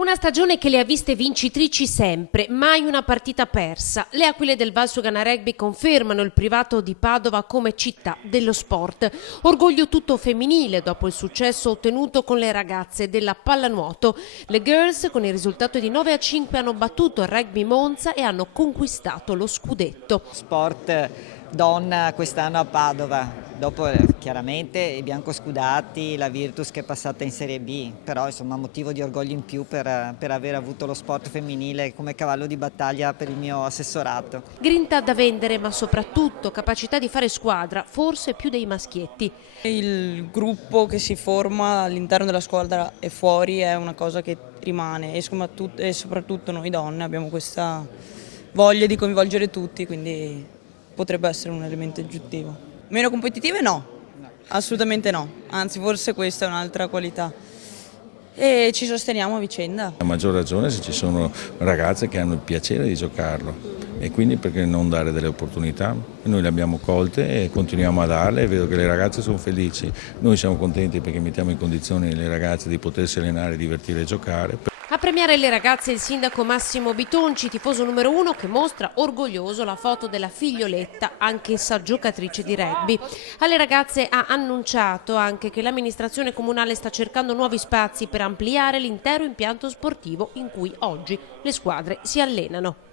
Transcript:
Una stagione che le ha viste vincitrici sempre, mai una partita persa. Le Aquile del Valsugana Rugby confermano il privato di Padova come città dello sport. Orgoglio tutto femminile dopo il successo ottenuto con le ragazze della pallanuoto. Le Girls con il risultato di 9-5 hanno battuto il Rugby Monza e hanno conquistato lo scudetto. Sport donna quest'anno a Padova. Dopo chiaramente i biancoscudati, la Virtus che è passata in Serie B, però insomma motivo di orgoglio in più per aver avuto lo sport femminile come cavallo di battaglia per il mio assessorato. Grinta da vendere, ma soprattutto capacità di fare squadra, forse più dei maschietti. Il gruppo che si forma all'interno della squadra e fuori è una cosa che rimane e soprattutto noi donne abbiamo questa voglia di coinvolgere tutti, quindi potrebbe essere un elemento aggiuntivo. Meno competitive no, assolutamente no, anzi forse questa è un'altra qualità. E ci sosteniamo a vicenda. A maggior ragione se ci sono ragazze che hanno il piacere di giocarlo e quindi perché non dare delle opportunità? Noi le abbiamo colte e continuiamo a darle e vedo che le ragazze sono felici. Noi siamo contenti perché mettiamo in condizione le ragazze di potersi allenare, divertire e giocare. A premiare le ragazze il sindaco Massimo Bitonci, tifoso numero 1, che mostra orgoglioso la foto della figlioletta, anch'essa giocatrice di rugby. Alle ragazze ha annunciato anche che l'amministrazione comunale sta cercando nuovi spazi per ampliare l'intero impianto sportivo in cui oggi le squadre si allenano.